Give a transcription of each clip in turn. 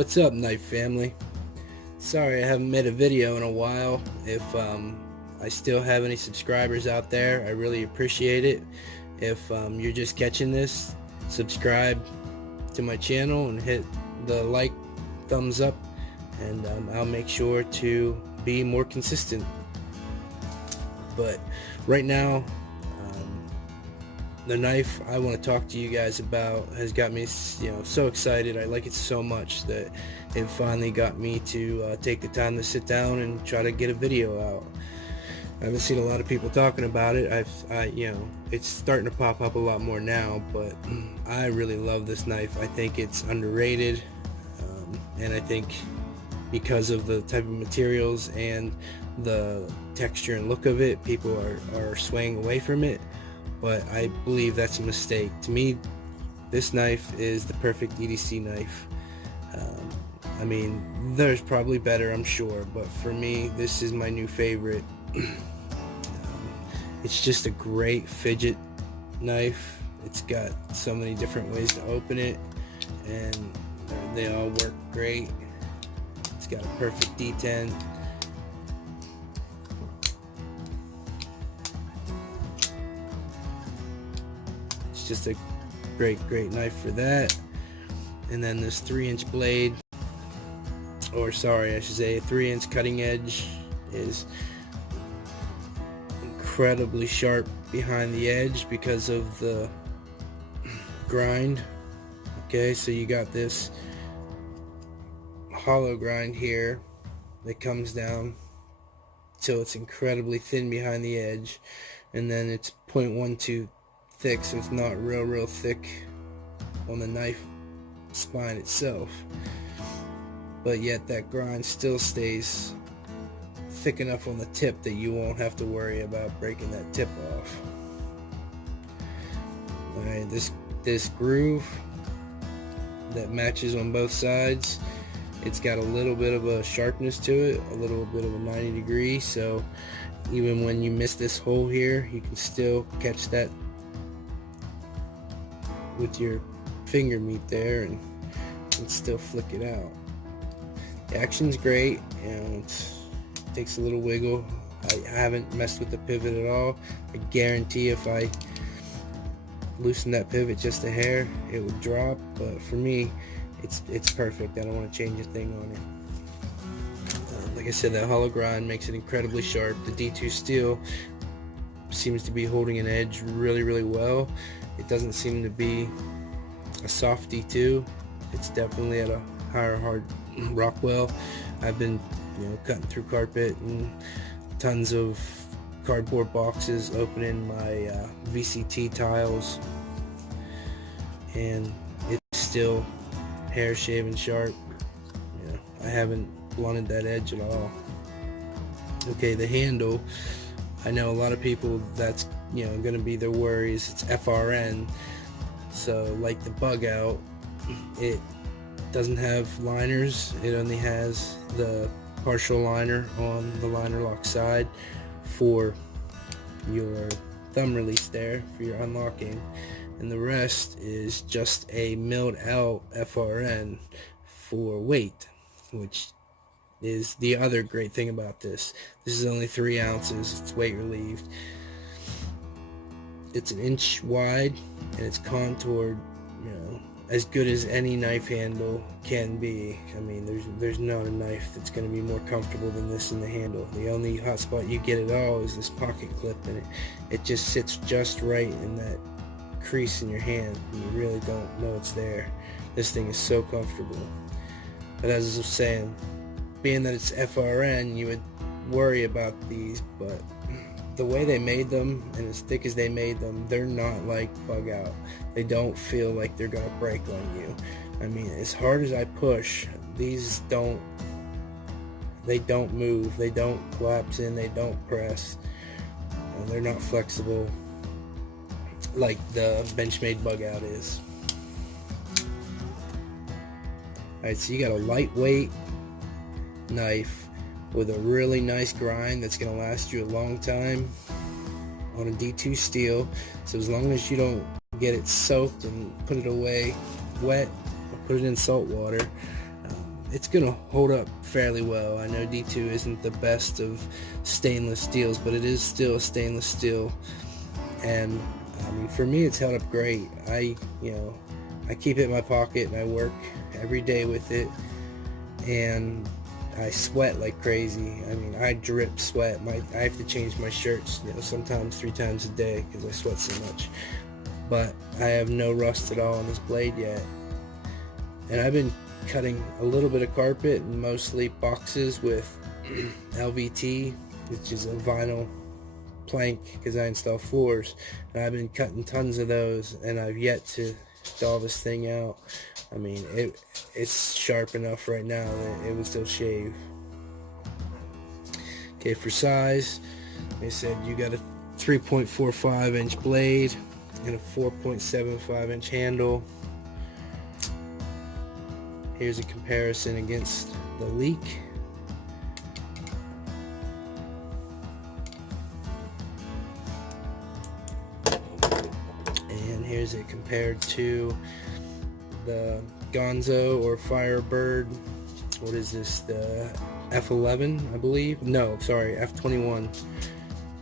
what's up, knife family? Sorry I haven't made a video in a while. If I still have any subscribers out there, I really appreciate it. If you're just catching this, subscribe to my channel and hit the like, thumbs up, and I'll make sure to be more consistent. But right now, the knife I want to talk to you guys about has got me, so excited. I like it so much that it finally got me to take the time to sit down and try to get a video out. I haven't seen a lot of people talking about it. It's starting to pop up a lot more now, but I really love this knife. I think it's underrated, and I think because of the type of materials and the texture and look of it, people are swaying away from it. But I believe that's a mistake. To me, this knife is the perfect EDC knife. I mean, there's probably better, I'm sure, but for me, this is my new favorite. It's just a great fidget knife. It's got so many different ways to open it, and they all work great. It's got a perfect detent. Just a great knife for that. And then this 3-inch blade, or sorry, I should say a 3-inch cutting edge, is incredibly sharp behind the edge because of the grind. Okay, so you got this hollow grind here that comes down till it's incredibly thin behind the edge, and then it's 0.12 thick, so it's not real thick on the knife spine itself, but yet that grind still stays thick enough on the tip that you won't have to worry about breaking that tip off. Alright, this groove that matches on both sides, it's got a little bit of a sharpness to it, a little bit of a 90 degree, so even when you miss this hole here, you can still catch that with your finger meat there and still flick it out. The action's great, and it takes a little wiggle. I haven't messed with the pivot at all. I guarantee if I loosen that pivot just a hair, it would drop, but for me it's perfect. I don't want to change a thing on it. Like I said, that hollow grind makes it incredibly sharp. The D2 steel seems to be holding an edge really well. It doesn't seem to be a soft D2. It's definitely at a higher hard Rockwell. I've been cutting through carpet and tons of cardboard boxes, opening my VCT tiles, and it's still hair shaving sharp. I haven't blunted that edge at all. Okay, the handle, I know a lot of people, that's going to be their worries. It's FRN, so like the BUGOUT, it doesn't have liners. It only has the partial liner on the liner lock side for your thumb release there for your unlocking, and the rest is just a milled out FRN for weight, which is the other great thing about this. This is only 3 ounces. It's weight relieved. It's 1 inch wide, and it's contoured, as good as any knife handle can be. I mean, there's not a knife that's going to be more comfortable than this in the handle. The only hot spot you get at all is this pocket clip, and it just sits just right in that crease in your hand. You really don't know it's there. This thing is so comfortable. But as I was saying, being that it's FRN, you would worry about these, but the way they made them and as thick as they made them, they're not like BUGOUT. They don't feel like they're gonna break on you. I mean, as hard as I push, these don't move, they don't collapse in, they don't press, they're not flexible like the Benchmade BUGOUT is. Alright, so you got a lightweight knife with a really nice grind that's going to last you a long time on a D2 steel. So as long as you don't get it soaked and put it away wet or put it in salt water, it's gonna hold up fairly well. I know D2 isn't the best of stainless steels, but it is still a stainless steel, and I mean, for me, it's held up great. I keep it in my pocket and I work every day with it, and I sweat like crazy. I mean, I drip sweat. I have to change my shirts, sometimes 3 times a day because I sweat so much. But I have no rust at all on this blade yet. And I've been cutting a little bit of carpet and mostly boxes with LVT, which is a vinyl plank, because I install floors. And I've been cutting tons of those, and I've yet to install this thing out. I mean, it's sharp enough right now that it would still shave. Okay, for size, they said you got a 3.45 inch blade and a 4.75 inch handle. Here's a comparison against the DELICA. And here's it compared to the Gonzo or Firebird. What is this? The F11, I believe? No, sorry, F21.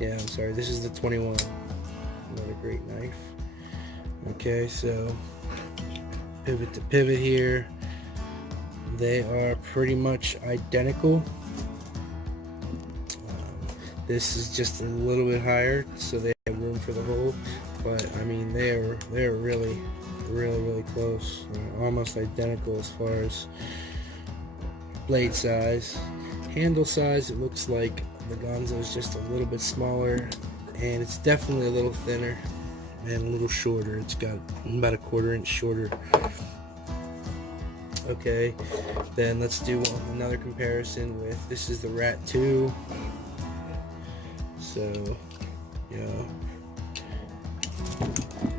Yeah, I'm sorry, this is the 21. Another great knife. Okay, so pivot to pivot here. They are pretty much identical. This is just a little bit higher, so they have room for the hole. But I mean, they're really close. They're almost identical as far as blade size. Handle size, it looks like the Gonzo is just a little bit smaller, and it's definitely a little thinner and a little shorter. It's got about a 1/4 inch shorter. Okay, then let's do another comparison with, this is the Rat 2. So,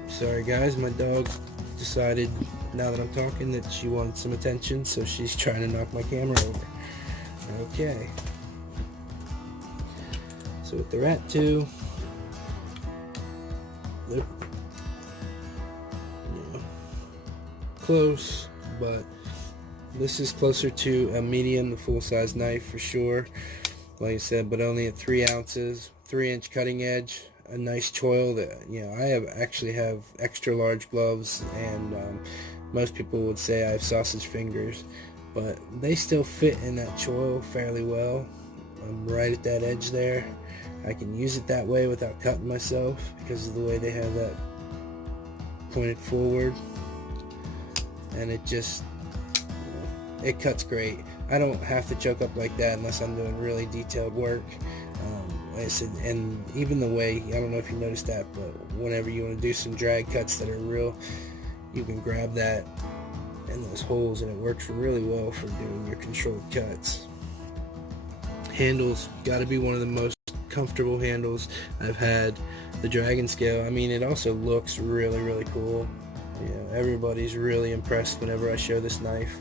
sorry guys, my dog decided now that I'm talking that she wanted some attention, so she's trying to knock my camera over. Okay, so with the Rat 2, they're close, but this is closer to a medium, the full-size knife for sure, like I said, but only at 3 ounces, 3-inch cutting edge, a nice choil that, I actually have extra large gloves, and most people would say I have sausage fingers, but they still fit in that choil fairly well. I'm right at that edge there. I can use it that way without cutting myself because of the way they have that pointed forward, and it just, it cuts great. I don't have to choke up like that unless I'm doing really detailed work. Like I said, and even the way, I don't know if you noticed that, but whenever you want to do some drag cuts that are real, you can grab that in those holes, and it works really well for doing your controlled cuts. Handles, got to be one of the most comfortable handles I've had. The Dragon Scale, I mean, it also looks really cool. Everybody's really impressed whenever I show this knife.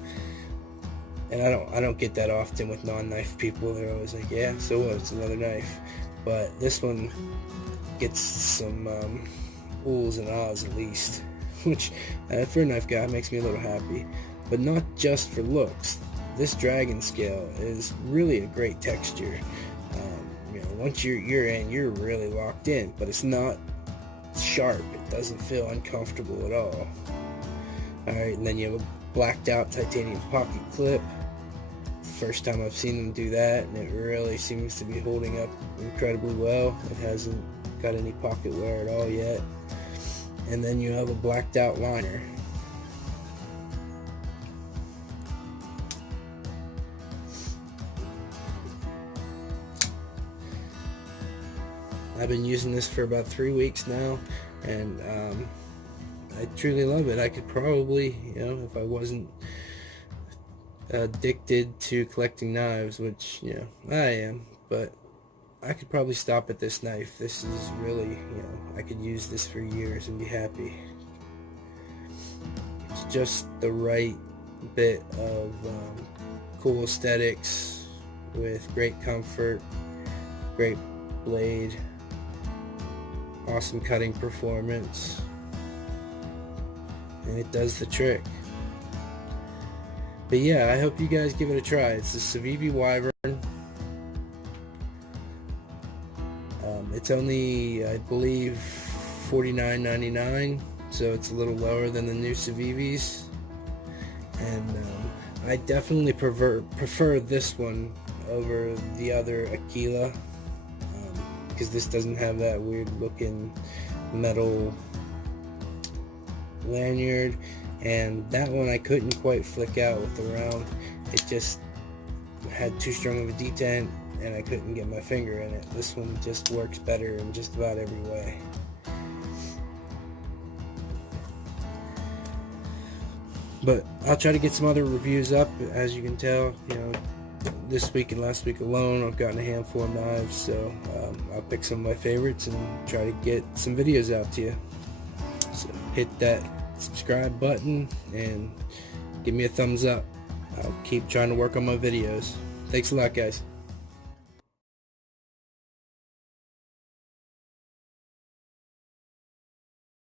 And I don't get that often with non-knife people. They're always like, yeah, so what? It's another knife. But this one gets some oohs and ahs at least, which for a knife guy makes me a little happy. But not just for looks. This Dragon Scale is really a great texture. Once you're in, you're really locked in. But it's not sharp. It doesn't feel uncomfortable at all. All right, and then you have a blacked out titanium pocket clip. First time I've seen them do that, and it really seems to be holding up incredibly well. It hasn't got any pocket wear at all yet. And then you have a blacked out liner. I've been using this for about 3 weeks now, and I truly love it. I could probably, if I wasn't addicted to collecting knives, which, I am, but I could probably stop at this knife. This is really, I could use this for years and be happy. It's just the right bit of cool aesthetics with great comfort, great blade, awesome cutting performance, and it does the trick. But yeah, I hope you guys give it a try. It's the Civivi Wyvern. It's only, I believe, $49.99, so it's a little lower than the new Civivis. And I definitely prefer this one over the other Aquila, because this doesn't have that weird looking metal lanyard, and that one I couldn't quite flick out with the round. It just had too strong of a detent and I couldn't get my finger in it. This one just works better in just about every way. But I'll try to get some other reviews up. As you can tell, you know, this week and last week alone I've gotten a handful of knives, so I'll pick some of my favorites and try to get some videos out to you. So hit that subscribe button and give me a thumbs up. I'll keep trying to work on my videos. Thanks a lot, guys.